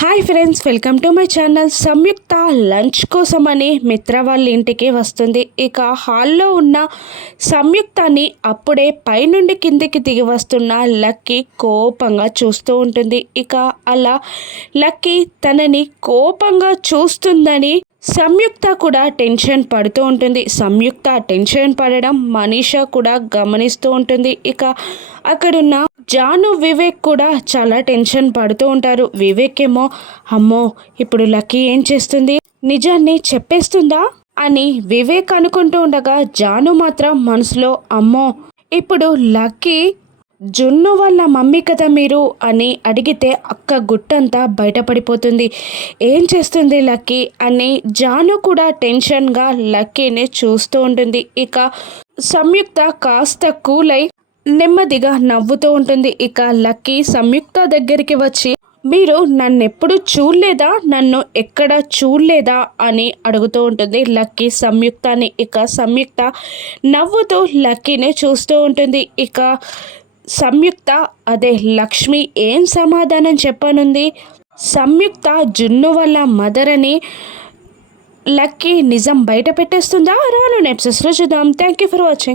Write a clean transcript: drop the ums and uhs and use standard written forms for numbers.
Hi friends, welcome to my channel. Samyuktha lunch కోసమని మిత్ర వాళ్ళ ఇంటికి వస్తుంది. ఇక హాల్లో ఉన్న సంయుక్తని అప్పుడే పైనుండి కిందికి దిగి వస్తున్న లక్కీ కోపంగా చూస్తూ ఉంటుంది. ఇక అలా లక్కీ తనని కోపంగా చూస్తుందని సంయుక్త కూడా టెన్షన్ పడుతూ ఉంటుంది. సంయుక్త టెన్షన్ పడడం మనీషా కూడా గమనిస్తూ ఉంటుంది. ఇక అక్కడున్న జాను, వివేక్ కూడా చాలా టెన్షన్ పడుతూ ఉంటారు. వివేక్ ఏమో అమ్మో ఇప్పుడు లక్కీ ఏం చేస్తుంది, నిజాన్ని చెప్పేస్తుందా అని వివేక్ అనుకుంటూ ఉండగా, జాను మాత్రం మనసులో అమ్మో ఇప్పుడు లక్కీ జున్ను వాళ్ళ మమ్మీ కదా మీరు అని అడిగితే అక్క గుట్టంతా బయటపడిపోతుంది, ఏం చేస్తుంది లక్కీ అని జాను కూడా టెన్షన్గా లక్కీని చూస్తూ ఉంటుంది. ఇక సంయుక్త కాస్త కూలై నెమ్మదిగా నవ్వుతూ ఉంటుంది. ఇక లక్కీ సంయుక్త దగ్గరికి వచ్చి మీరు నన్నెప్పుడు చూడలేదా, నన్ను ఎక్కడ చూడలేదా అని అడుగుతూ ఉంటుంది లక్కీ సంయుక్తని. ఇక సంయుక్త నవ్వుతూ లక్కీని చూస్తూ ఉంటుంది. ఇక సంయుక్త అదే లక్ష్మి ఏం సమాధానం చెప్పనుంది? సంయుక్త జున్ను వల్ల మదర్ అని లక్కీ నిజం బయట పెట్టేస్తుందా? రాను ఎపిసోడ్స్లో చూద్దాం. Thank you for watching.